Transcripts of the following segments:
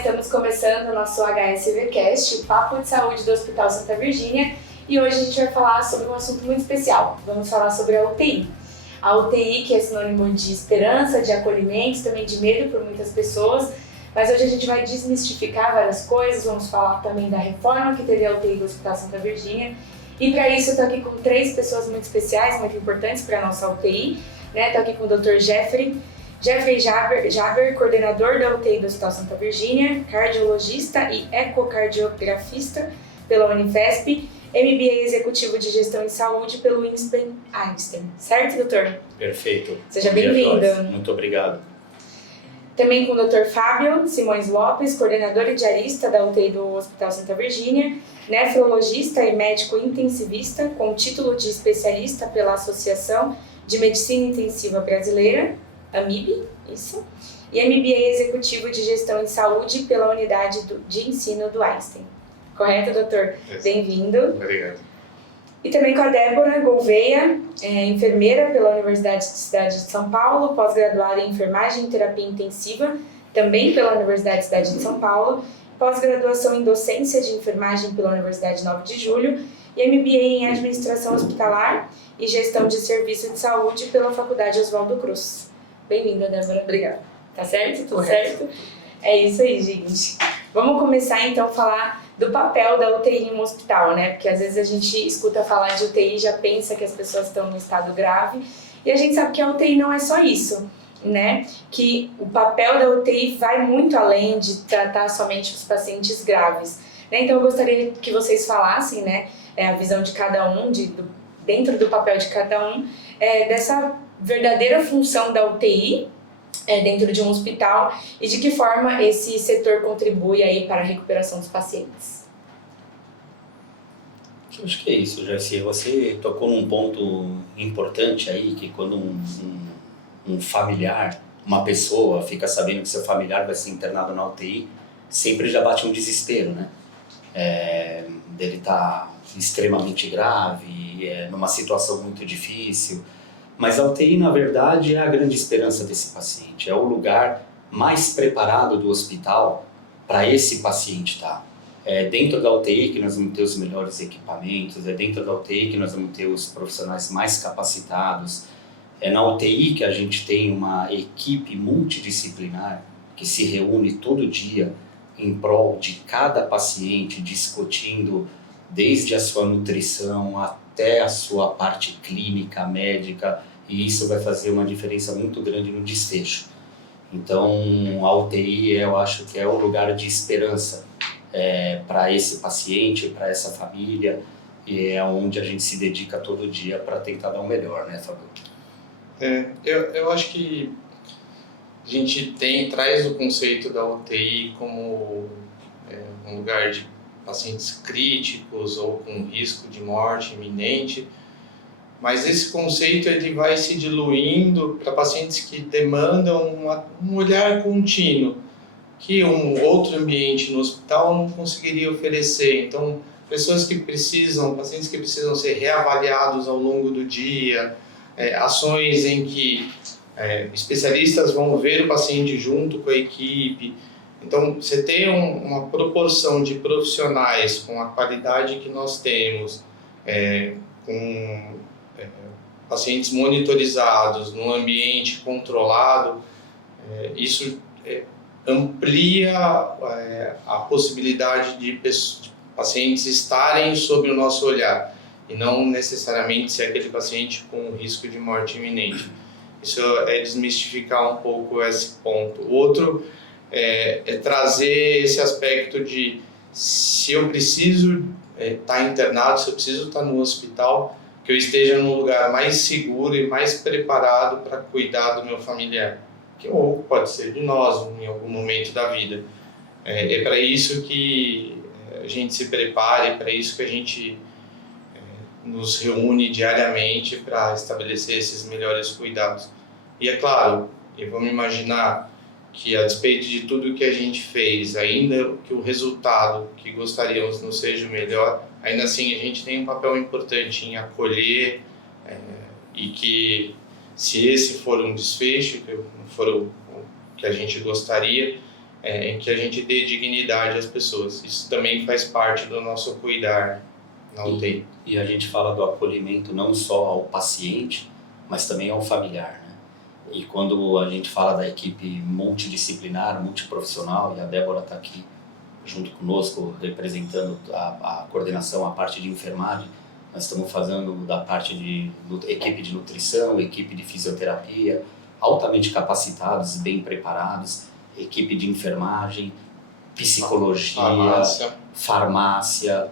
estamos começando o nosso HSVcast, o Papo de Saúde do Hospital Santa Virgínia, e hoje a gente vai falar sobre um assunto muito especial. Vamos falar sobre a UTI. A UTI, que é sinônimo de esperança, de acolhimento, também de medo por muitas pessoas, mas hoje a gente vai desmistificar várias coisas, vamos falar também da reforma que teve a UTI do Hospital Santa Virgínia, e para isso eu estou aqui com 3 pessoas muito especiais, muito importantes para a nossa UTI, né? Estou aqui com o Dr. Jeffrey Jaber, coordenador da UTI do Hospital Santa Virgínia, cardiologista e ecocardiografista pela Unifesp, MBA executivo de gestão em saúde pelo INSPER Einstein. Certo, doutor? Perfeito. Seja bem-vindo. Muito obrigado. Também com o Dr. Fábio Simões Lopes, coordenador e diarista da UTI do Hospital Santa Virgínia, nefrologista e médico intensivista, com título de especialista pela Associação de Medicina Intensiva Brasileira, AMIB, isso, e MBA executivo de gestão em saúde pela unidade de ensino do Einstein. Correto, doutor? Bem-vindo. Obrigado. E também com a Débora Gouveia, enfermeira pela Universidade de Cidade de São Paulo, pós-graduada em enfermagem e terapia intensiva, também pela Universidade de Cidade de São Paulo, pós-graduação em docência de enfermagem pela Universidade 9 de Julho e MBA em administração hospitalar e gestão de serviço de saúde pela Faculdade Oswaldo Cruz. Bem-vinda, Débora. Obrigada. Tá certo? Tudo Correto. certo? É isso aí, gente. Vamos começar então a falar do papel da UTI em um hospital, né? Porque às vezes a gente escuta falar de UTI e já pensa que as pessoas estão no estado grave, e a gente sabe que a UTI não é só isso, né? Que o papel da UTI vai muito além de tratar somente os pacientes graves, né? Então eu gostaria que vocês falassem, né, a visão de cada um, dentro do papel de cada um, dessa verdadeira função da UTI dentro de um hospital e de que forma esse setor contribui aí para a recuperação dos pacientes. Eu acho que é isso, Jaci. Você tocou num ponto importante aí, que quando um familiar, uma pessoa fica sabendo que seu familiar vai ser internado na UTI, sempre já bate um desespero, né? Dele tá extremamente grave, numa situação muito difícil. Mas a UTI, na verdade, é a grande esperança desse paciente. É o lugar mais preparado do hospital para esse paciente estar. É dentro da UTI que nós vamos ter os melhores equipamentos, é dentro da UTI que nós vamos ter os profissionais mais capacitados. É na UTI que a gente tem uma equipe multidisciplinar que se reúne todo dia em prol de cada paciente, discutindo desde a sua nutrição até a sua parte clínica, médica, e isso vai fazer uma diferença muito grande no desfecho. Então, a UTI, eu acho que é o lugar de esperança para esse paciente, para essa família, e é onde a gente se dedica todo dia para tentar dar o melhor, né, Fábio? Eu acho que a gente traz o conceito da UTI como um lugar de pacientes críticos ou com risco de morte iminente, mas esse conceito ele vai se diluindo para pacientes que demandam um olhar contínuo, que um outro ambiente no hospital não conseguiria oferecer. Então, pacientes que precisam ser reavaliados ao longo do dia, ações em que especialistas vão ver o paciente junto com a equipe. Então, você ter uma proporção de profissionais com a qualidade que nós temos, com pacientes monitorizados, num ambiente controlado, isso amplia a possibilidade de pacientes estarem sob o nosso olhar e não necessariamente ser aquele paciente com risco de morte iminente. Isso é desmistificar um pouco esse ponto. O outro é trazer esse aspecto de se eu preciso estar internado, se eu preciso estar no hospital, que eu esteja num lugar mais seguro e mais preparado para cuidar do meu familiar, ou pode ser de nós em algum momento da vida. É para isso que a gente se prepara, é para isso que a gente nos reúne diariamente para estabelecer esses melhores cuidados. E é claro, vamos imaginar que a despeito de tudo que a gente fez, ainda que o resultado que gostaríamos não seja o melhor, ainda assim a gente tem um papel importante em acolher e que se esse for um desfecho, que não for o que a gente gostaria, em que a gente dê dignidade às pessoas. Isso também faz parte do nosso cuidar na UTI. E a gente fala do acolhimento não só ao paciente, mas também ao familiar, né? E quando a gente fala da equipe multidisciplinar, multiprofissional, e a Débora está aqui junto conosco, representando a coordenação, a parte de enfermagem, nós estamos fazendo da parte de equipe de nutrição, equipe de fisioterapia, altamente capacitados, bem preparados, equipe de enfermagem, psicologia, farmácia,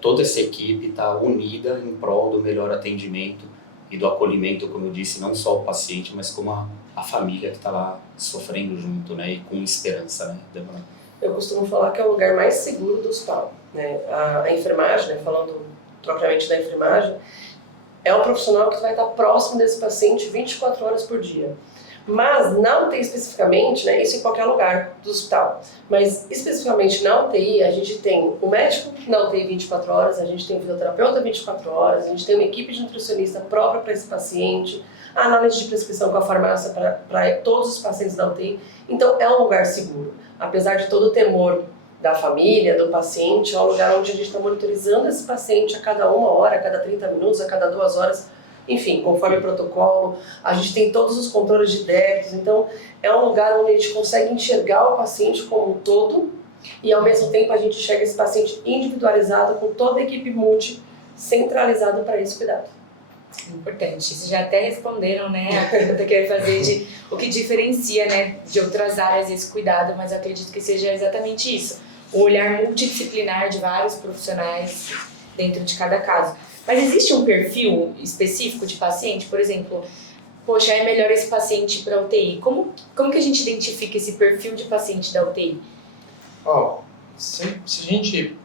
toda essa equipe está unida em prol do melhor atendimento e do acolhimento, como eu disse, não só o paciente, mas como a família que está lá sofrendo junto, né, e com esperança, né, Débora? Eu costumo falar que é o lugar mais seguro do hospital, né? A enfermagem, né, falando propriamente da enfermagem, é um profissional que vai estar próximo desse paciente 24 horas por dia. Mas na UTI especificamente, né, isso em qualquer lugar do hospital, mas especificamente na UTI, a gente tem o médico na UTI 24 horas, a gente tem o fisioterapeuta 24 horas, a gente tem uma equipe de nutricionista própria para esse paciente, a análise de prescrição com a farmácia para todos os pacientes da UTI. Então é um lugar seguro. Apesar de todo o temor da família, do paciente, é um lugar onde a gente está monitorizando esse paciente a cada 1 hora, a cada 30 minutos, a cada 2 horas, enfim, conforme o protocolo. A gente tem todos os controles de débitos, então é um lugar onde a gente consegue enxergar o paciente como um todo e ao mesmo tempo a gente enxerga esse paciente individualizado com toda a equipe multi centralizada para esse cuidado. Importante. Vocês já até responderam, né, a pergunta que eu ia fazer de o que diferencia, né, de outras áreas esse cuidado, mas eu acredito que seja exatamente isso. O olhar multidisciplinar de vários profissionais dentro de cada caso. Mas existe um perfil específico de paciente? Por exemplo, poxa, é melhor esse paciente para UTI. Como que a gente identifica esse perfil de paciente da UTI? Se a gente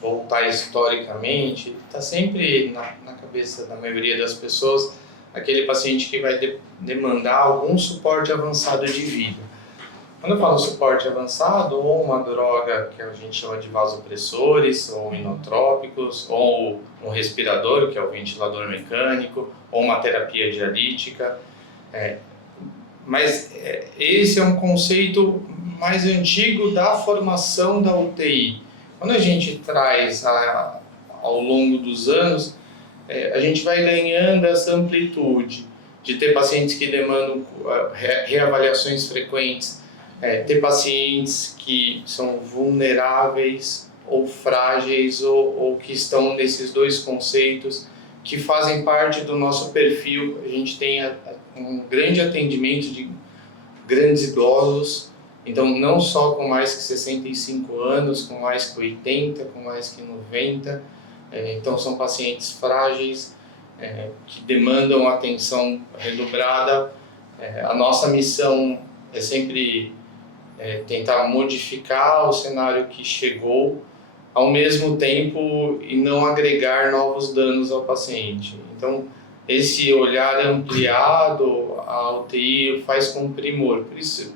voltar historicamente, está sempre na cabeça da maioria das pessoas aquele paciente que vai demandar algum suporte avançado de vida. Quando eu falo suporte avançado, ou uma droga que a gente chama de vasopressores, ou inotrópicos, ou um respirador, que é o ventilador mecânico, ou uma terapia dialítica. Mas esse é um conceito mais antigo da formação da UTI. Quando a gente traz ao longo dos anos, a gente vai ganhando essa amplitude de ter pacientes que demandam reavaliações frequentes, ter pacientes que são vulneráveis ou frágeis ou que estão nesses dois conceitos que fazem parte do nosso perfil. A gente tem um grande atendimento de grandes idosos, então não só com mais que 65 anos, com mais que 80, com mais que 90, então são pacientes frágeis que demandam atenção redobrada. A nossa missão é sempre tentar modificar o cenário que chegou, ao mesmo tempo e não agregar novos danos ao paciente. Então, esse olhar ampliado à UTI faz com primor. Por isso,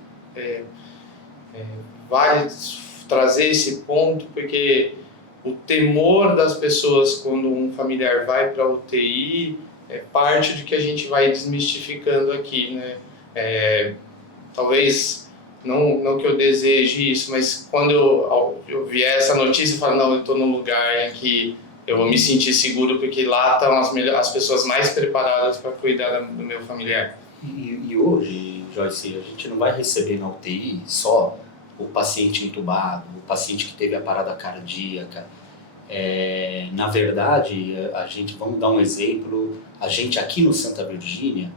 vale trazer esse ponto, porque o temor das pessoas quando um familiar vai para a UTI é parte do que a gente vai desmistificando aqui, né? Talvez não que eu deseje isso, mas quando eu vier essa notícia, eu falo, não, eu estou num lugar em que eu vou me sentir seguro, porque lá estão as pessoas mais preparadas para cuidar do meu familiar. E hoje, Joyce, a gente não vai receber na UTI só o paciente entubado, o paciente que teve a parada cardíaca. Na verdade, vamos dar um exemplo, a gente aqui no Santa Virgínia,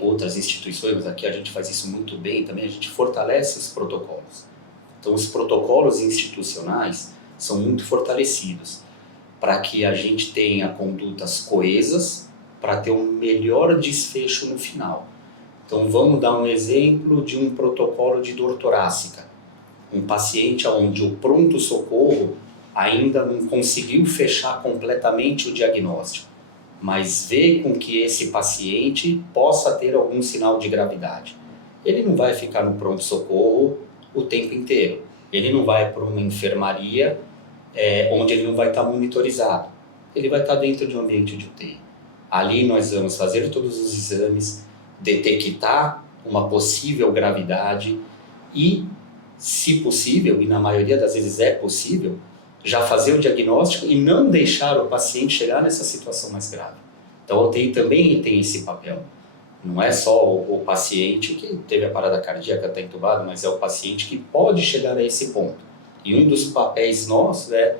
outras instituições, mas aqui a gente faz isso muito bem também, a gente fortalece os protocolos. Então, os protocolos institucionais são muito fortalecidos para que a gente tenha condutas coesas para ter um melhor desfecho no final. Então, vamos dar um exemplo de um protocolo de dor torácica. Um paciente onde o pronto-socorro ainda não conseguiu fechar completamente o diagnóstico, mas vê com que esse paciente possa ter algum sinal de gravidade. Ele não vai ficar no pronto-socorro o tempo inteiro. Ele não vai para uma enfermaria onde ele não vai estar monitorizado. Ele vai estar dentro de um ambiente de UTI. Ali nós vamos fazer todos os exames, detectar uma possível gravidade e, se possível, e na maioria das vezes é possível, já fazer o diagnóstico e não deixar o paciente chegar nessa situação mais grave. Então a UTI também tem esse papel. Não é só o paciente que teve a parada cardíaca, está entubado, mas é o paciente que pode chegar a esse ponto. E um dos papéis nossos é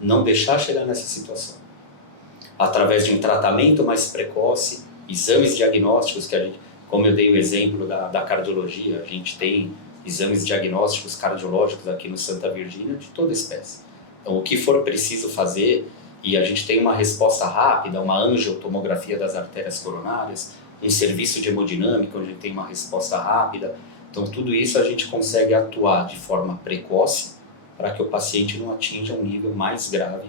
não deixar chegar nessa situação. Através de um tratamento mais precoce, exames diagnósticos, que a gente, como eu dei o exemplo da cardiologia, a gente tem exames diagnósticos cardiológicos aqui no Santa Virgínia de toda espécie. Então, o que for preciso fazer, e a gente tem uma resposta rápida, uma angiotomografia das artérias coronárias, um serviço de hemodinâmica, onde tem uma resposta rápida. Então, tudo isso a gente consegue atuar de forma precoce para que o paciente não atinja um nível mais grave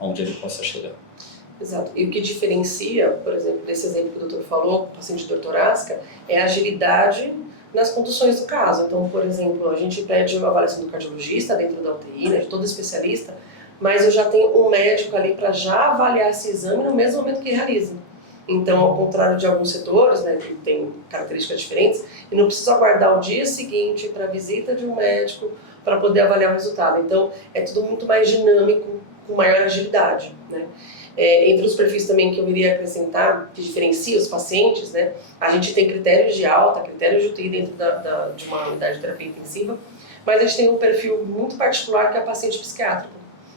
onde ele possa chegar. Exato. E o que diferencia, por exemplo, desse exemplo que o doutor falou, o paciente de dor torácica, é a agilidade nas conduções do caso. Então, por exemplo, a gente pede uma avaliação do cardiologista dentro da UTI, né, de todo especialista, mas eu já tenho um médico ali para já avaliar esse exame no mesmo momento que realiza. Então, ao contrário de alguns setores, né, que tem características diferentes, eu não preciso aguardar o dia seguinte para a visita de um médico para poder avaliar o resultado. Então, é tudo muito mais dinâmico, com maior agilidade, né? Entre os perfis também que eu iria acrescentar, que diferencia os pacientes, né, a gente tem critérios de alta, critérios de UTI dentro de uma unidade de terapia intensiva, mas a gente tem um perfil muito particular que é o paciente psiquiátrico.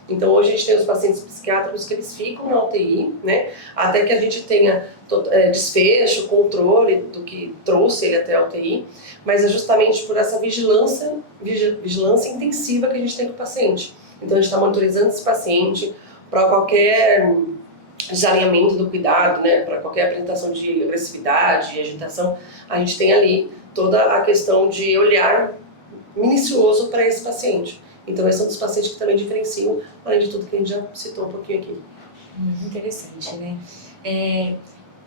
Então hoje a gente tem os pacientes psiquiátricos que eles ficam na UTI, né, até que a gente tenha desfecho, controle do que trouxe ele até a UTI, mas é justamente por essa vigilância intensiva que a gente tem com o paciente. Então a gente está monitorizando esse paciente para qualquer desalinhamento do cuidado, né, para qualquer apresentação de agressividade e agitação, a gente tem ali toda a questão de olhar minucioso para esse paciente. Então, esse é um dos pacientes que também diferenciam, além de tudo que a gente já citou um pouquinho aqui. Muito interessante, né?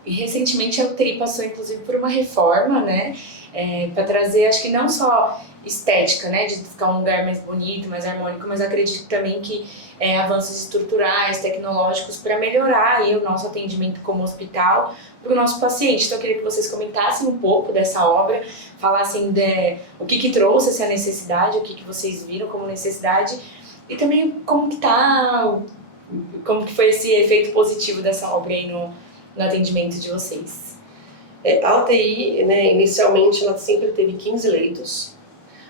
E recentemente a UTI passou, inclusive, por uma reforma, né? Para trazer, acho que não só estética, né? De ficar um lugar mais bonito, mais harmônico, mas acredito também que avanços estruturais, tecnológicos, para melhorar aí o nosso atendimento como hospital para o nosso paciente. Então, eu queria que vocês comentassem um pouco dessa obra, falassem o que trouxe essa necessidade, o que vocês viram como necessidade e também como que foi esse efeito positivo dessa obra aí no atendimento de vocês. A UTI, né, inicialmente, ela sempre teve 15 leitos.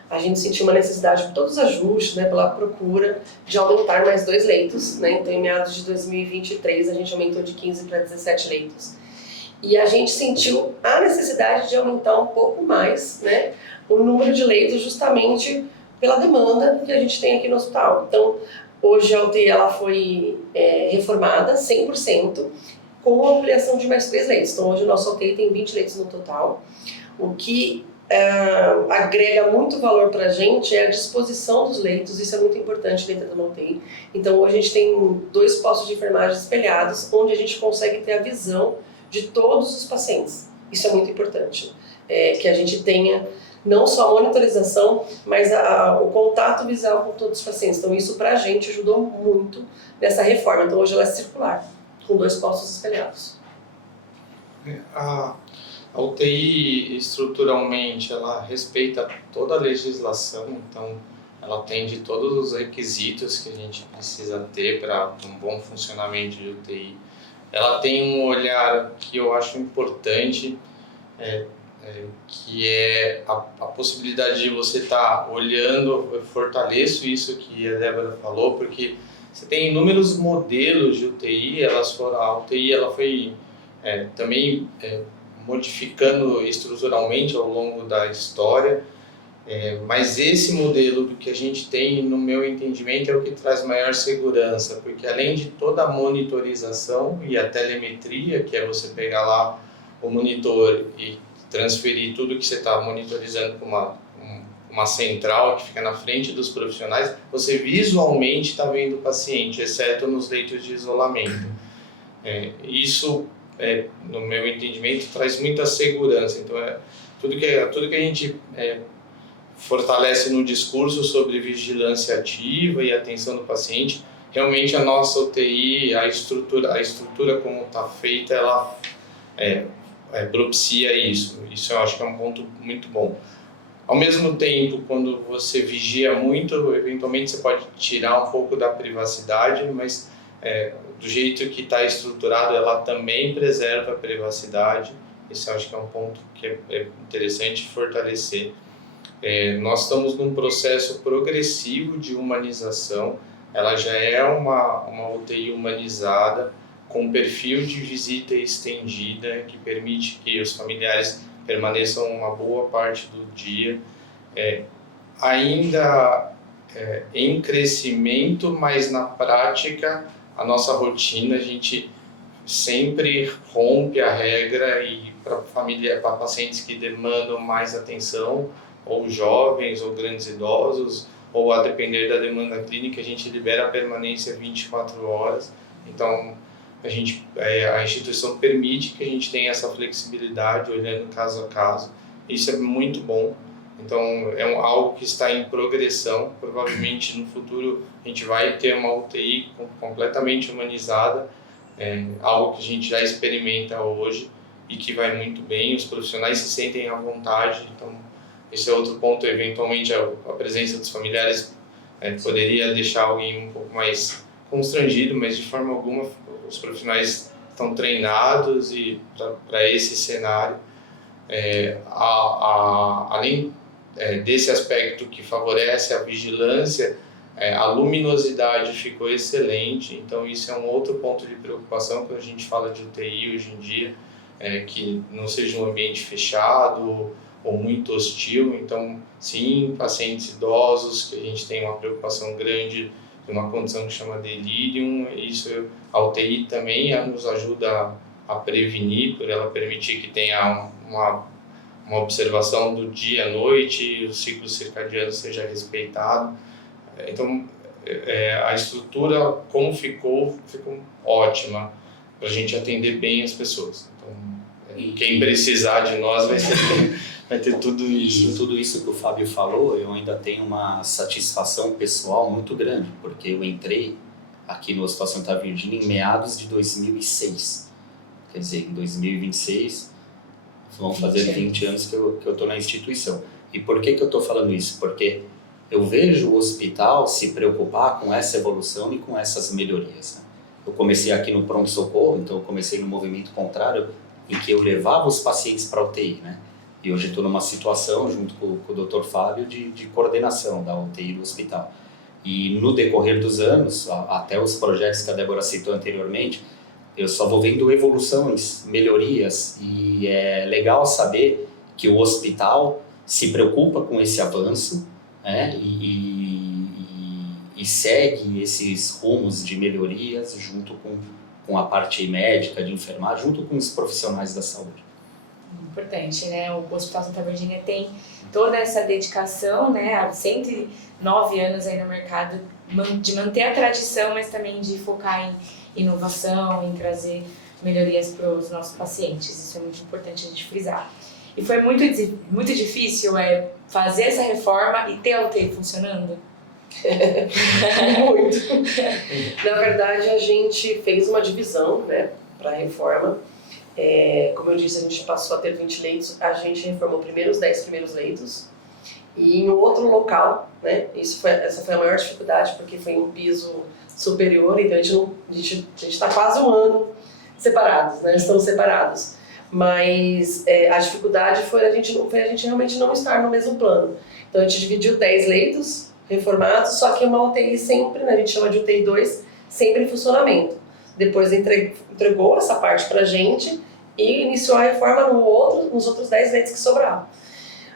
A gente sentiu uma necessidade, por todos os ajustes, né, pela procura, de aumentar mais 2 leitos. Né? Então, em meados de 2023, a gente aumentou de 15 para 17 leitos. E a gente sentiu a necessidade de aumentar um pouco mais, né, o número de leitos, justamente pela demanda que a gente tem aqui no hospital. Então, hoje a UTI ela foi reformada 100%, com a ampliação de mais 3 leitos. Então, hoje o nosso UTI tem 20 leitos no total. O que agrega muito valor para a gente é a disposição dos leitos, isso é muito importante dentro da UTI. Então, hoje a gente tem 2 postos de enfermagem espelhados, onde a gente consegue ter a visão de todos os pacientes. Isso é muito importante, que a gente tenha não só a monitorização, mas o contato visual com todos os pacientes. Então, isso para a gente ajudou muito nessa reforma. Então, hoje ela é circular, com 2 postos espelhados. A UTI, estruturalmente, ela respeita toda a legislação, então ela atende todos os requisitos que a gente precisa ter para um bom funcionamento de UTI. Ela tem um olhar que eu acho importante, que é a possibilidade de você estar olhando, eu fortaleço isso que a Débora falou, porque você tem inúmeros modelos de UTI, a UTI ela foi também modificando estruturalmente ao longo da história, mas esse modelo do que a gente tem, no meu entendimento, é o que traz maior segurança, porque além de toda a monitorização e a telemetria, que é você pegar lá o monitor e transferir tudo que você está monitorizando para uma central que fica na frente dos profissionais, você visualmente está vendo o paciente, exceto nos leitos de isolamento. Isso, no meu entendimento, traz muita segurança. Então, tudo que a gente fortalece no discurso sobre vigilância ativa e atenção do paciente, realmente a nossa UTI, a estrutura como está feita, ela propicia isso. Isso eu acho que é um ponto muito bom. Ao mesmo tempo, quando você vigia muito, eventualmente você pode tirar um pouco da privacidade, mas do jeito que está estruturado, ela também preserva a privacidade. Esse eu acho que é um ponto que é interessante fortalecer. Nós estamos num processo progressivo de humanização. Ela já é uma UTI humanizada, com perfil de visita estendida, que permite que os familiares permaneçam uma boa parte do dia. Ainda em crescimento, mas na prática, a nossa rotina, a gente sempre rompe a regra e para pacientes que demandam mais atenção, ou jovens, ou grandes idosos, ou a depender da demanda clínica, a gente libera a permanência 24 horas. Então, a instituição permite que a gente tenha essa flexibilidade, olhando caso a caso. Isso é muito bom. Então, algo que está em progressão. Provavelmente, no futuro, a gente vai ter uma UTI completamente humanizada, algo que a gente já experimenta hoje e que vai muito bem. Os profissionais se sentem à vontade. Então, esse é outro ponto. Eventualmente, a presença dos familiares poderia deixar alguém um pouco mais constrangido, mas de forma alguma os profissionais estão treinados e para esse cenário. Além desse aspecto que favorece a vigilância, a luminosidade ficou excelente. Então isso é um outro ponto de preocupação quando a gente fala de UTI hoje em dia, que não seja um ambiente fechado ou muito hostil. Então sim, pacientes idosos, que a gente tem uma preocupação grande de uma condição que chama delirium. Isso, a UTI também nos ajuda a prevenir, por ela permitir que tenha uma observação do dia à noite, o ciclo circadiano seja respeitado. Então, a estrutura, como ficou ótima para a gente atender bem as pessoas. Então, quem precisar de nós vai ter tudo isso. E tudo isso que o Fábio falou, eu ainda tenho uma satisfação pessoal muito grande, porque eu entrei aqui no Hospital Santa Virgínia em meados de 2006. Quer dizer, em 2026 vão fazer 20 anos que eu estou na instituição. E por que eu estou falando isso? Porque eu vejo o hospital se preocupar com essa evolução e com essas melhorias, né? Eu comecei aqui no pronto-socorro, então eu comecei no movimento contrário, em que eu levava os pacientes para a UTI, né? E hoje estou numa situação, junto com o Dr. Fábio, de coordenação da UTI do hospital. E no decorrer dos anos, até os projetos que a Débora citou anteriormente, eu só vou vendo evoluções, melhorias, e é legal saber que o hospital se preocupa com esse avanço, né, e segue esses rumos de melhorias junto com a parte médica, de enfermagem, junto com os profissionais da saúde. Importante, né? O Hospital Santa Virgínia tem toda essa dedicação, né? Há 109 anos aí no mercado, de manter a tradição, mas também de focar em inovação, em trazer melhorias para os nossos pacientes. Isso é muito importante a gente frisar. E foi muito difícil fazer essa reforma e ter a UTI funcionando? Muito. Na verdade, a gente fez uma divisão, né, para a reforma. Como eu disse, a gente passou a ter 20 leitos, a gente reformou primeiro os 10 primeiros leitos e em outro local, né, essa foi a maior dificuldade, porque foi um piso superior, então a gente está quase um ano separados, né, estamos separados, mas a dificuldade foi a gente realmente não estar no mesmo plano. Então a gente dividiu 10 leitos reformados, só que uma UTI sempre, né, a gente chama de UTI 2, sempre em funcionamento. Depois entregou essa parte pra gente e iniciou a reforma nos outros 10 leitos que sobravam.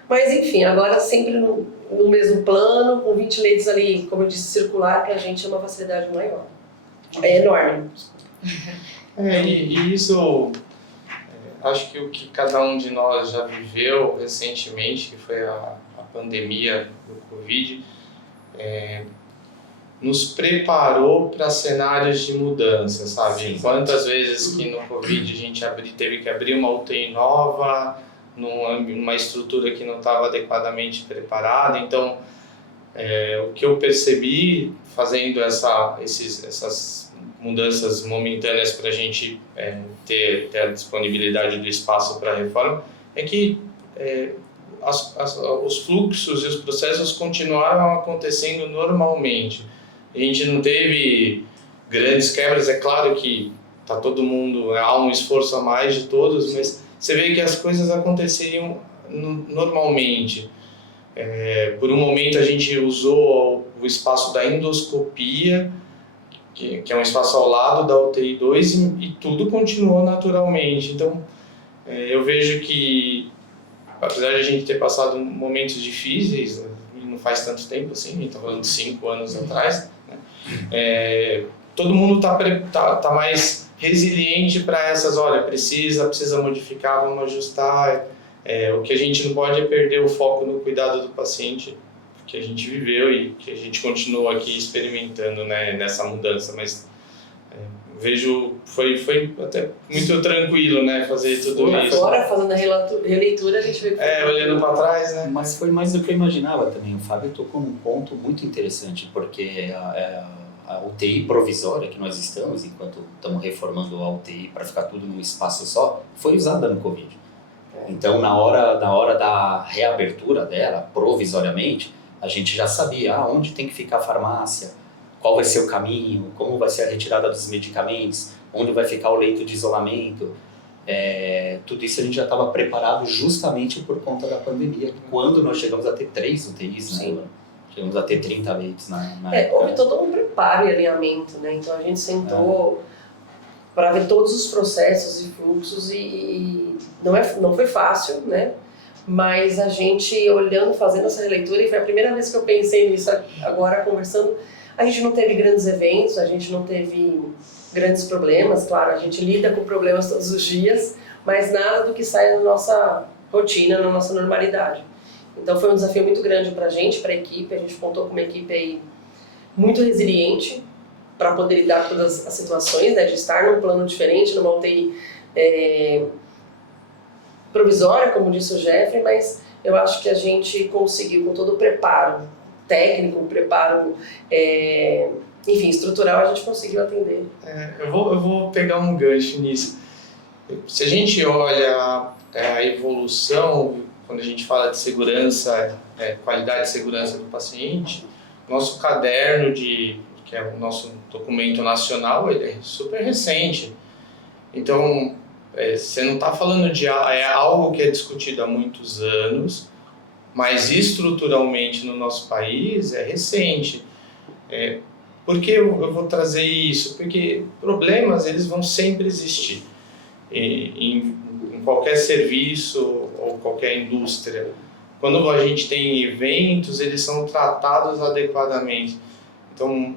Mas enfim, agora sempre no mesmo plano, com 20 leitos ali, como eu disse, circular, pra gente é uma facilidade maior. É enorme. E isso, acho que o que cada um de nós já viveu recentemente, que foi a pandemia do Covid, nos preparou para cenários de mudança, sabe? Sim. Quantas vezes que no Covid a gente teve que abrir uma UTI nova, numa estrutura que não estava adequadamente preparada. Então, o que eu percebi fazendo essas mudanças momentâneas para a gente ter a disponibilidade do espaço para a reforma é que os fluxos e os processos continuaram acontecendo normalmente. A gente não teve grandes quebras, é claro que tá todo mundo, há um esforço a mais de todos, mas você vê que as coisas aconteceriam normalmente. Por um momento a gente usou o espaço da endoscopia, que é um espaço ao lado da UTI 2, e tudo continuou naturalmente. Então, eu vejo que, apesar de a gente ter passado momentos difíceis, não faz tanto tempo assim, a gente está falando de 5 anos atrás, né? Todo mundo tá mais resiliente para essas, olha, precisa modificar, vamos ajustar. O que a gente não pode é perder o foco no cuidado do paciente que a gente viveu e que a gente continua aqui experimentando, né, nessa mudança, mas vejo, foi até muito tranquilo, né, fazer tudo isso. Agora, fazendo a releitura, a gente vê que... olhando para trás, né. Mas foi mais do que eu imaginava também. O Fábio tocou num ponto muito interessante, porque a UTI provisória que nós estamos, enquanto estamos reformando a UTI para ficar tudo num espaço só, foi usada no Covid. Então, na hora da reabertura dela, provisoriamente, a gente já sabia onde tem que ficar a farmácia, qual vai ser o caminho, como vai ser a retirada dos medicamentos, onde vai ficar o leito de isolamento. Tudo isso a gente já estava preparado justamente por conta da pandemia, quando nós chegamos a ter 3 UTIs, né? Chegamos a ter 30 leitos na época. Houve todo um preparo e alinhamento, né? Então a gente sentou para ver todos os processos e fluxos e não foi fácil, né? Mas a gente olhando, fazendo essa releitura, e foi a primeira vez que eu pensei nisso agora conversando, a gente não teve grandes eventos, a gente não teve grandes problemas, claro, a gente lida com problemas todos os dias, mas nada do que sai da nossa rotina, na nossa normalidade. Então foi um desafio muito grande para a gente contou com uma equipe aí muito resiliente para poder lidar com todas as situações, né, de estar num plano diferente, numa UTI provisória, como disse o Jeffrey, mas eu acho que a gente conseguiu, com todo o preparo técnico, preparo, enfim, estrutural, a gente conseguiu atender. Eu vou pegar um gancho nisso. Se a gente olha a evolução, quando a gente fala de segurança, qualidade e segurança do paciente, nosso caderno, que é o nosso documento nacional, ele é super recente. Então, você não está falando de algo que é discutido há muitos anos, mas estruturalmente no nosso país é recente. Por que eu vou trazer isso? Porque problemas, eles vão sempre existir em qualquer serviço ou qualquer indústria. Quando a gente tem eventos, eles são tratados adequadamente. Então,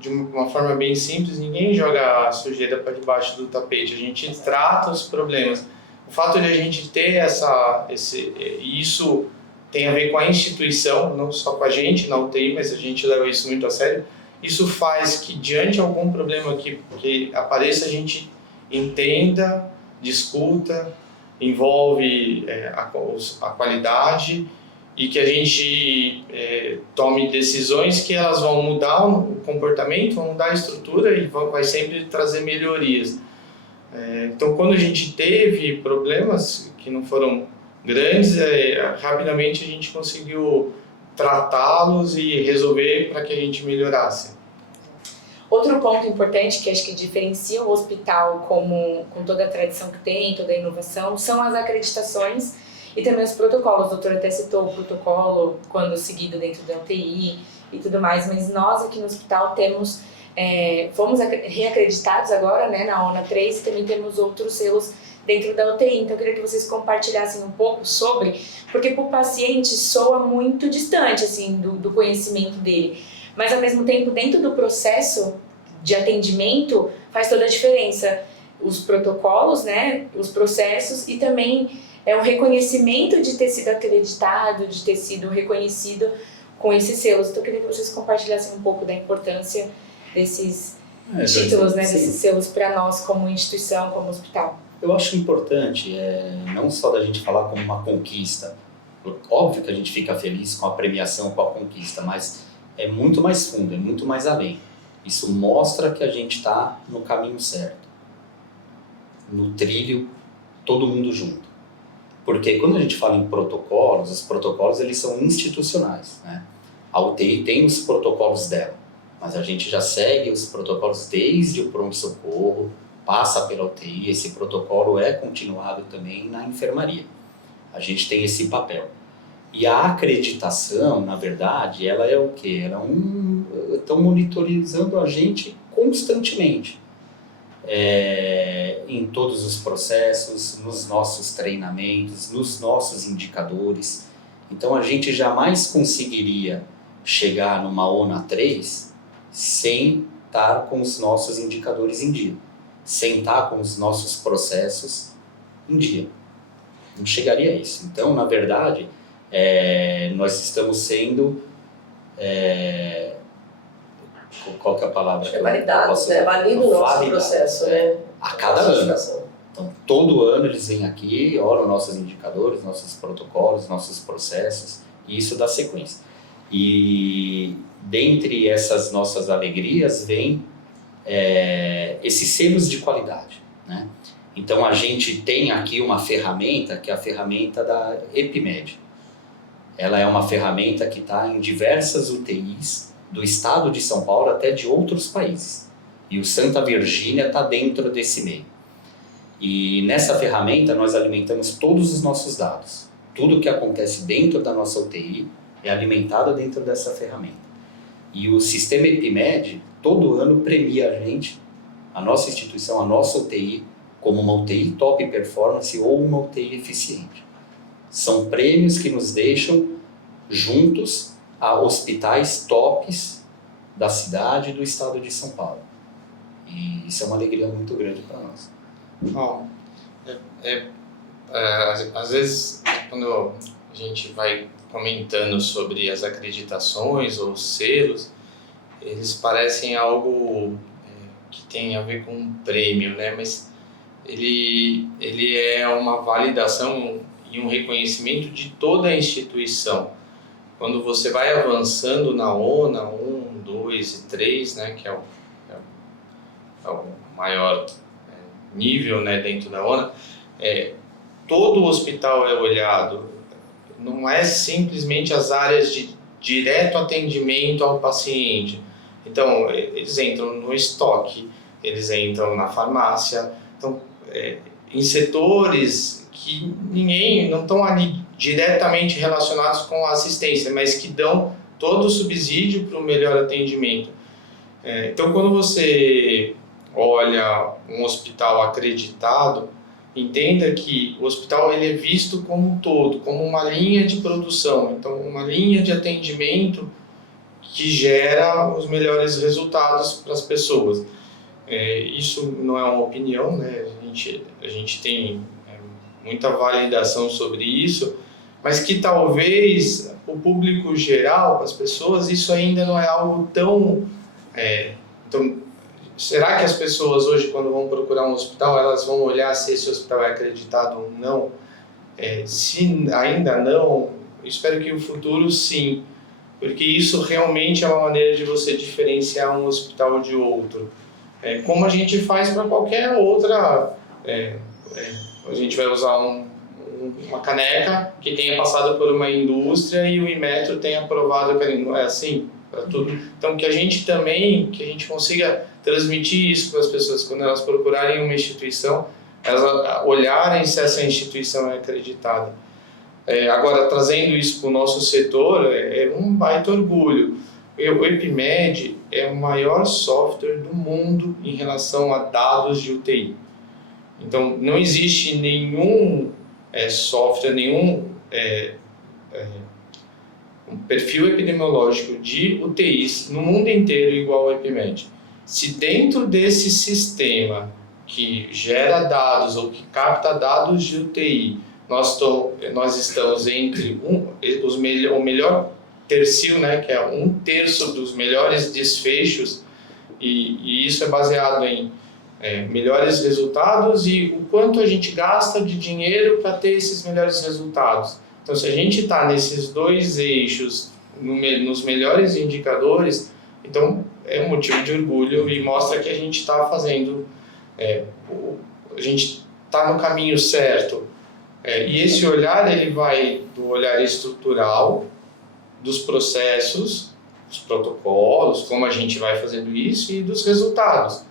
de uma forma bem simples, ninguém joga a sujeira para debaixo do tapete, a gente trata os problemas. O fato de a gente ter isso tem a ver com a instituição, não só com a gente na UTI, mas a gente leva isso muito a sério. Isso faz que, diante de algum problema que apareça, a gente entenda, discuta, envolve a qualidade e que a gente tome decisões que elas vão mudar o comportamento, vão mudar a estrutura e vai sempre trazer melhorias. Então, quando a gente teve problemas que não foram grandes, rapidamente a gente conseguiu tratá-los e resolver para que a gente melhorasse. Outro ponto importante que acho que diferencia o hospital com toda a tradição que tem, toda a inovação, são as acreditações e também os protocolos. O doutor até citou o protocolo quando seguido dentro da UTI e tudo mais, mas nós aqui no hospital fomos reacreditados agora, né, na ONA 3, e também temos outros selos dentro da UTI. Então eu queria que vocês compartilhassem um pouco sobre, porque para o paciente soa muito distante assim, do conhecimento dele, mas ao mesmo tempo dentro do processo de atendimento faz toda a diferença. Os protocolos, né, os processos e também o reconhecimento de ter sido acreditado, de ter sido reconhecido com esses selos. Então eu queria que vocês compartilhassem um pouco da importância desses títulos, né, desses selos para nós como instituição, como hospital. Eu acho importante, não só da gente falar como uma conquista. Óbvio que a gente fica feliz com a premiação, com a conquista, mas é muito mais fundo, é muito mais além. Isso mostra que a gente está no caminho certo, no trilho, todo mundo junto. Porque quando a gente fala em protocolos, os protocolos eles são institucionais, né? A UTI tem os protocolos dela, mas a gente já segue os protocolos desde o pronto-socorro, passa pela UTI, esse protocolo é continuado também na enfermaria. A gente tem esse papel. E a acreditação, na verdade, ela é o quê? Estão monitorizando a gente constantemente. Em todos os processos, nos nossos treinamentos, nos nossos indicadores. Então a gente jamais conseguiria chegar numa ONA 3 sem estar com os nossos indicadores em dia, sem estar com os nossos processos em dia. Não chegaria a isso. Então, na verdade, nós estamos sendo... qual que é a palavra? Validados, né? Valida o nosso processo, né? A cada ano. Então, todo ano eles vêm aqui, olham nossos indicadores, nossos protocolos, nossos processos, e isso dá sequência. E dentre essas nossas alegrias vem esses selos de qualidade, né? Então a gente tem aqui uma ferramenta, que é a ferramenta da EpiMed. Ela é uma ferramenta que está em diversas UTIs do estado de São Paulo até de outros países. E o Santa Virgínia está dentro desse meio. E nessa ferramenta nós alimentamos todos os nossos dados. Tudo que acontece dentro da nossa UTI é alimentado dentro dessa ferramenta. E o sistema EpiMed, todo ano, premia a gente, a nossa instituição, a nossa UTI, como uma UTI top performance ou uma UTI eficiente. São prêmios que nos deixam juntos a hospitais tops da cidade e do estado de São Paulo. E isso é uma alegria muito grande para nós. Bom, às vezes, quando a gente vai comentando sobre as acreditações ou selos, eles parecem algo que tem a ver com um prêmio, né? Mas ele é uma validação e um reconhecimento de toda a instituição. Quando você vai avançando na ONA 1, 2 e 3, né, que é o maior nível, né, dentro da ONA, todo o hospital é olhado. Não é simplesmente as áreas de direto atendimento ao paciente. Então, eles entram no estoque, eles entram na farmácia. Então, em setores que não estão ali diretamente relacionados com a assistência, mas que dão todo o subsídio para o melhor atendimento. Então, quando você olha um hospital acreditado, entenda que o hospital ele é visto como um todo, como uma linha de produção, então uma linha de atendimento que gera os melhores resultados para as pessoas. Isso não é uma opinião, né? A gente tem muita validação sobre isso, mas que talvez o público geral, para as pessoas, isso ainda não é algo tão... Então, será que as pessoas hoje, quando vão procurar um hospital, elas vão olhar se esse hospital é acreditado ou não? Se ainda não, espero que no futuro sim, porque isso realmente é uma maneira de você diferenciar um hospital de outro. Como a gente faz para qualquer outra... a gente vai usar uma caneca que tenha passado por uma indústria e o Inmetro tenha aprovado que não é assim para tudo. Então, que a gente consiga transmitir isso para as pessoas quando elas procurarem uma instituição, elas olharem se essa instituição é acreditada. Agora, trazendo isso para o nosso setor, é um baita orgulho. O EpiMed é o maior software do mundo em relação a dados de UTI. Então, não existe nenhum software, nenhum um perfil epidemiológico de UTIs no mundo inteiro igual ao EpiMed. Se dentro desse sistema que gera dados ou que capta dados de UTI, nós estamos entre o melhor tercio, né, que é 1/3 dos melhores desfechos, e isso é baseado em melhores resultados e o quanto a gente gasta de dinheiro para ter esses melhores resultados. Então, se a gente está nesses dois eixos, nos melhores indicadores, então é um motivo de orgulho e mostra que a gente está fazendo, a gente está no caminho certo. E esse olhar, ele vai do olhar estrutural, dos processos, dos protocolos, como a gente vai fazendo isso, e dos resultados.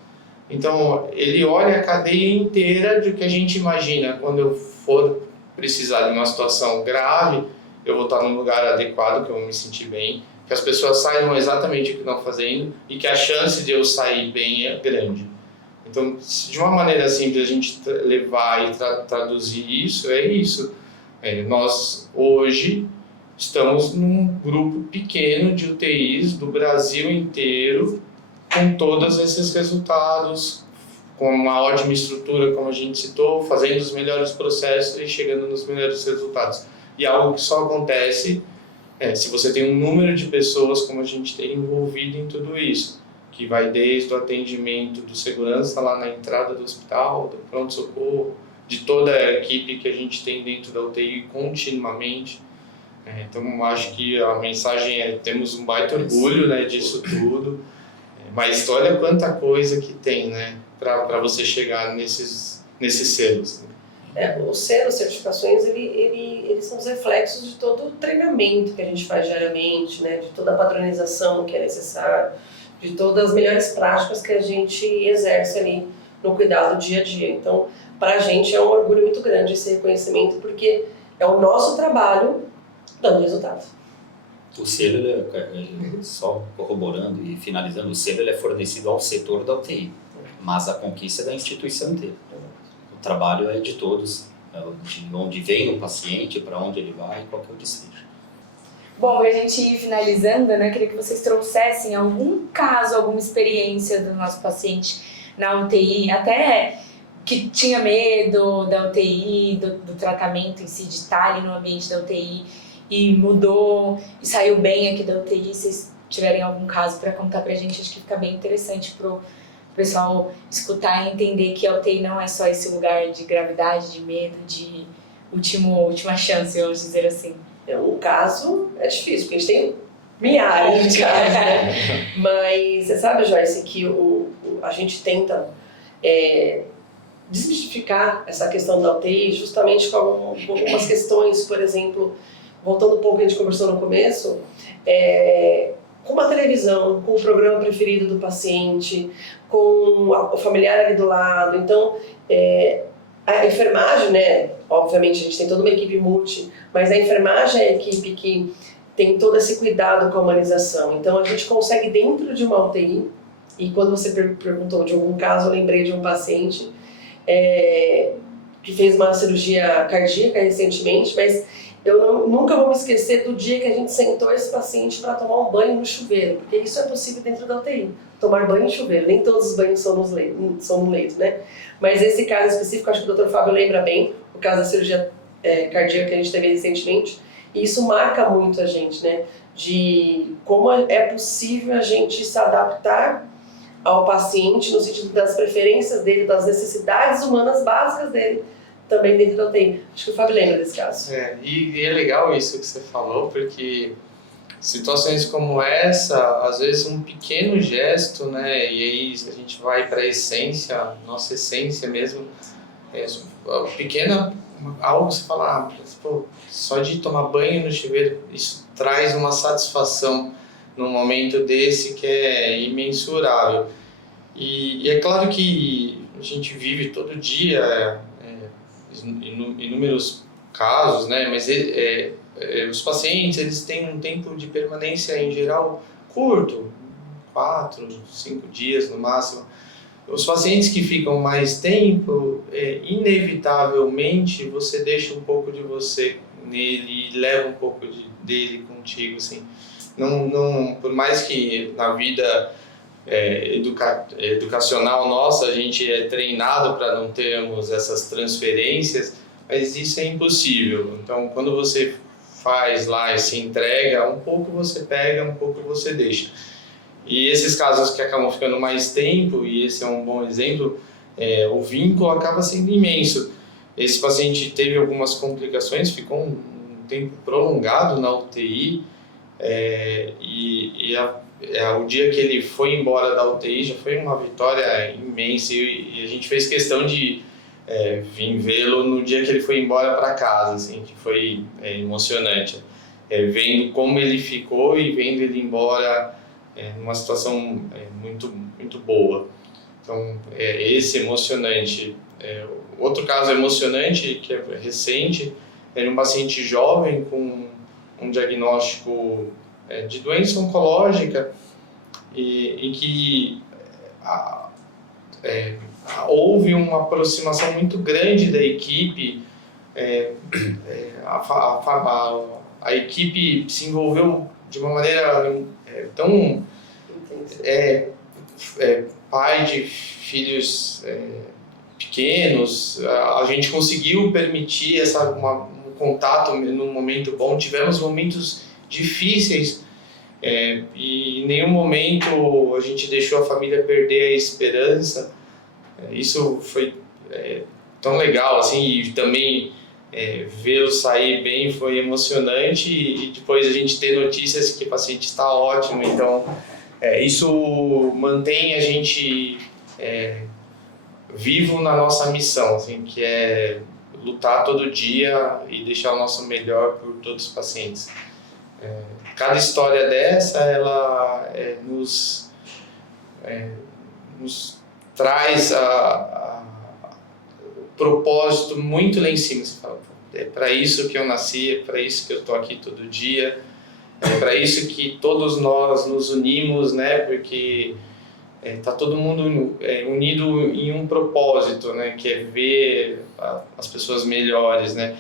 Então, ele olha a cadeia inteira do que a gente imagina. Quando eu for precisar de uma situação grave, eu vou estar num lugar adequado, que eu vou me sentir bem, que as pessoas saibam exatamente o que estão fazendo e que a chance de eu sair bem é grande. Então, de uma maneira simples, a gente levar e traduzir isso, é isso. Nós, hoje, estamos num grupo pequeno de UTIs do Brasil inteiro, com todos esses resultados, com uma ótima estrutura, como a gente citou, fazendo os melhores processos e chegando nos melhores resultados. E algo que só acontece se você tem um número de pessoas, como a gente tem, envolvido em tudo isso, que vai desde o atendimento do segurança lá na entrada do hospital, do pronto-socorro, de toda a equipe que a gente tem dentro da UTI continuamente. Então, acho que a mensagem temos um baita orgulho, né, disso tudo, mas olha quanta coisa que tem, né, para você chegar nesses selos. Os selos, certificações, eles são os reflexos de todo o treinamento que a gente faz diariamente, né, de toda a padronização que é necessária, de todas as melhores práticas que a gente exerce ali no cuidado dia a dia. Então, para a gente é um orgulho muito grande esse reconhecimento, porque é o nosso trabalho dando resultado. O selo, só corroborando e finalizando, o selo é fornecido ao setor da UTI, mas a conquista é da instituição inteira. O trabalho é de todos, de onde vem o paciente, para onde ele vai, qual que é o desfecho. Bom, pra gente ir finalizando, né, eu queria que vocês trouxessem algum caso, alguma experiência do nosso paciente na UTI, até que tinha medo da UTI, do tratamento em si, de estar ali no ambiente da UTI e mudou e saiu bem aqui da UTI. Se vocês tiverem algum caso para contar pra gente, acho que fica bem interessante pro pessoal escutar e entender que a UTI não é só esse lugar de gravidade, de medo, de última chance, vamos dizer assim. Um caso é difícil, porque a gente tem milhares de casos, né? Mas você sabe, Joyce, que a gente tenta desmistificar essa questão da UTI justamente com algumas questões, por exemplo, voltando um pouco que a gente conversou no começo, com uma televisão, com o programa preferido do paciente, com o familiar ali do lado. Então, a enfermagem, né? Obviamente a gente tem toda uma equipe multi, mas a enfermagem é a equipe que tem todo esse cuidado com a humanização. Então a gente consegue dentro de uma UTI, e quando você perguntou de algum caso, eu lembrei de um paciente que fez uma cirurgia cardíaca recentemente, mas eu nunca vou me esquecer do dia que a gente sentou esse paciente para tomar um banho no chuveiro, porque isso é possível dentro da UTI, tomar banho em chuveiro. Nem todos os banhos são no leito, né? Mas esse caso específico, acho que o Dr. Fábio lembra bem, o caso da cirurgia cardíaca que a gente teve recentemente, e isso marca muito a gente, né? De como é possível a gente se adaptar ao paciente no sentido das preferências dele, das necessidades humanas básicas dele, também dentro da UTI. Acho que o Fábio lembra desse caso. E é legal isso que você falou, porque situações como essa, às vezes um pequeno gesto, né, e aí a gente vai para a essência, nossa essência mesmo, pequena, algo que você fala, só de tomar banho no chuveiro, isso traz uma satisfação num momento desse que é imensurável. E é claro que a gente vive todo dia inúmeros casos, né, mas os pacientes, eles têm um tempo de permanência em geral curto, 4, 5 dias no máximo. Os pacientes que ficam mais tempo, inevitavelmente você deixa um pouco de você nele e leva um pouco dele contigo, assim. Não, por mais que na vida educacional nossa a gente é treinado para não termos essas transferências, mas isso é impossível. Então, quando você faz lá e se entrega, um pouco você pega, um pouco você deixa. E esses casos que acabam ficando mais tempo, e esse é um bom exemplo, o vínculo acaba sendo imenso. Esse paciente teve algumas complicações, ficou um tempo prolongado na UTI, o dia que ele foi embora da UTI já foi uma vitória imensa, e a gente fez questão de vim vê-lo no dia que ele foi embora para casa, assim, que foi emocionante. Vendo como ele ficou e vendo ele embora numa situação muito, muito boa. Então, esse emocionante. Outro caso emocionante, que é recente, é um paciente jovem com um diagnóstico de doença oncológica e que houve uma aproximação muito grande da equipe. A equipe se envolveu de uma maneira tão... pai de filhos pequenos, a gente conseguiu permitir um contato num momento bom. Tivemos momentos difíceis e em nenhum momento a gente deixou a família perder a esperança. Isso foi tão legal, assim, e também vê-lo sair bem foi emocionante, e depois a gente ter notícias que o paciente está ótimo. Então isso mantém a gente vivo na nossa missão, assim, que é lutar todo dia e deixar o nosso melhor por todos os pacientes. Cada história dessa, ela nos traz o propósito muito lá em cima. Você fala, é para isso que eu nasci, é para isso que eu estou aqui todo dia, é para isso que todos nós nos unimos, né? Porque tá todo mundo unido em um propósito, né? Que é ver as pessoas melhores, né?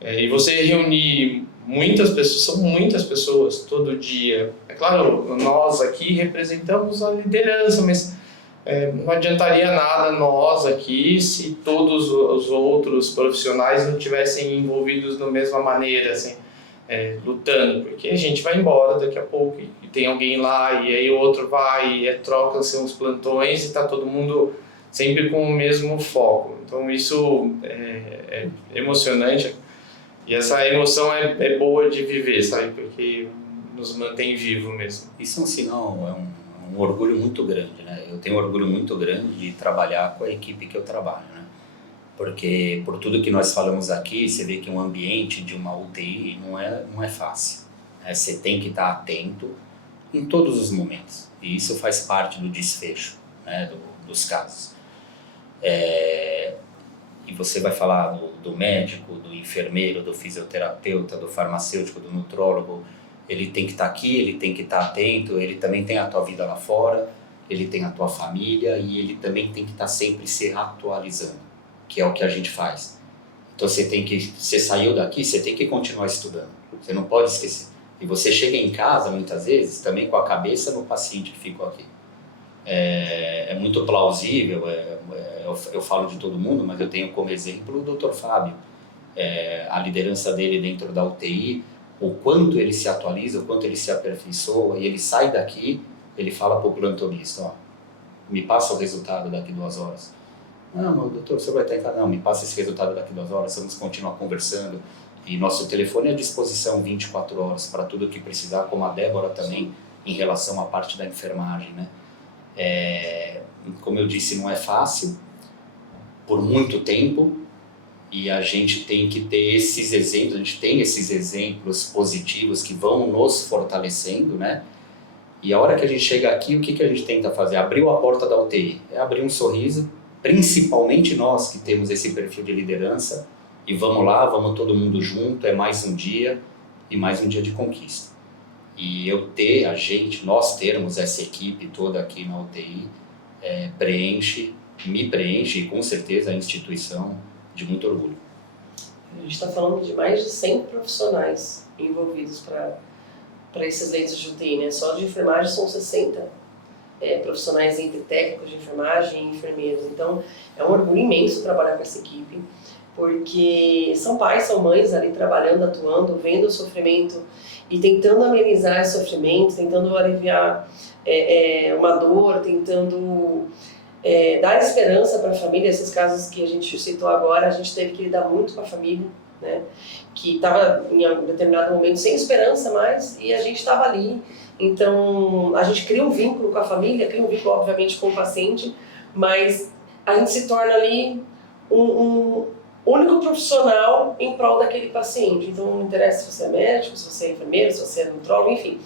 E você reunir muitas pessoas, são muitas pessoas todo dia. É claro, nós aqui representamos a liderança, mas não adiantaria nada nós aqui se todos os outros profissionais não tivessem envolvidos da mesma maneira, assim, lutando, porque a gente vai embora daqui a pouco e tem alguém lá, e aí o outro vai, e troca-se uns plantões e está todo mundo sempre com o mesmo foco. Então isso é emocionante, e essa emoção é boa de viver, sabe, porque nos mantém vivo mesmo. Isso é um sinal, um orgulho muito grande, né? Eu tenho um orgulho muito grande de trabalhar com a equipe que eu trabalho, né? Porque por tudo que nós falamos aqui, você vê que um ambiente de uma UTI não é fácil. Você tem que estar atento em todos os momentos, e isso faz parte do desfecho, né, dos casos. E você vai falar do médico, do enfermeiro, do fisioterapeuta, do farmacêutico, do nutrólogo. Ele tem que estar aqui, ele tem que estar atento, ele também tem a tua vida lá fora, ele tem a tua família, e ele também tem que estar sempre se atualizando, que é o que a gente faz. Então você saiu daqui, você tem que continuar estudando, você não pode esquecer. E você chega em casa, muitas vezes, também com a cabeça no paciente que ficou aqui. É muito plausível, eu falo de todo mundo, mas eu tenho como exemplo o Dr. Fábio, a liderança dele dentro da UTI, o quanto ele se atualiza, o quanto ele se aperfeiçoa, e ele sai daqui, ele fala para o plantonista, me passa o resultado daqui 2 horas. Não, mas doutor, você vai estar em casa? Não, me passa esse resultado daqui 2 horas, vamos continuar conversando. E nosso telefone é à disposição 24 horas para tudo o que precisar, como a Débora também, em relação à parte da enfermagem, né? Como eu disse, não é fácil, por muito tempo, e a gente tem que ter esses exemplos, a gente tem esses exemplos positivos que vão nos fortalecendo, né? E a hora que a gente chega aqui, o que a gente tenta fazer? Abriu a porta da UTI, abrir um sorriso, principalmente nós que temos esse perfil de liderança, e vamos lá, vamos todo mundo junto, é mais um dia, e mais um dia de conquista. E nós termos essa equipe toda aqui na UTI, me preenche, e com certeza a instituição, de muito orgulho. A gente está falando de mais de 100 profissionais envolvidos para esses leitos de UTI, né? Só de enfermagem são 60 profissionais, entre técnicos de enfermagem e enfermeiros. Então, é um orgulho imenso trabalhar com essa equipe, porque são pais, são mães ali trabalhando, atuando, vendo o sofrimento e tentando amenizar esse sofrimento, tentando aliviar uma dor, tentando dar esperança para a família. Esses casos que a gente citou agora, a gente teve que lidar muito com a família, né? Que estava em um determinado momento sem esperança mais, e a gente estava ali. Então, a gente cria um vínculo com a família, cria um vínculo, obviamente, com o paciente, mas a gente se torna ali um único profissional em prol daquele paciente. Então não interessa se você é médico, se você é enfermeiro, se você é nutrólogo, enfim.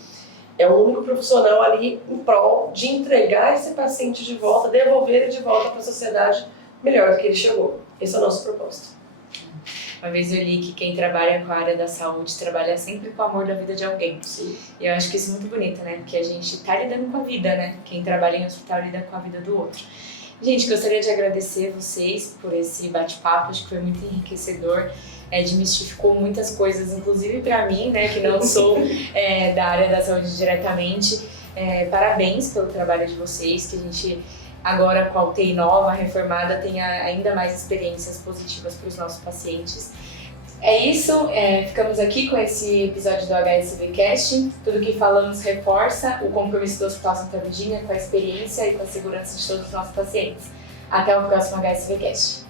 É um único profissional ali em prol de entregar esse paciente de volta, devolver ele de volta para a sociedade melhor do que ele chegou. Esse é o nosso propósito. Uma vez eu li que quem trabalha com a área da saúde trabalha sempre com o amor da vida de alguém. Sim. E eu acho que isso é muito bonito, né? Porque a gente tá lidando com a vida, né? Quem trabalha em hospital lida com a vida do outro. Gente, gostaria de agradecer vocês por esse bate-papo, acho que foi muito enriquecedor. Desmistificou muitas coisas, inclusive para mim, né, que não sou da área da saúde diretamente. Parabéns pelo trabalho de vocês, que a gente agora com a UTI nova, reformada, tenha ainda mais experiências positivas para os nossos pacientes. É isso, ficamos aqui com esse episódio do HSVcast. Tudo que falamos reforça o compromisso do Hospital Santa Virgínia com a experiência e com a segurança de todos os nossos pacientes. Até o próximo HSVcast.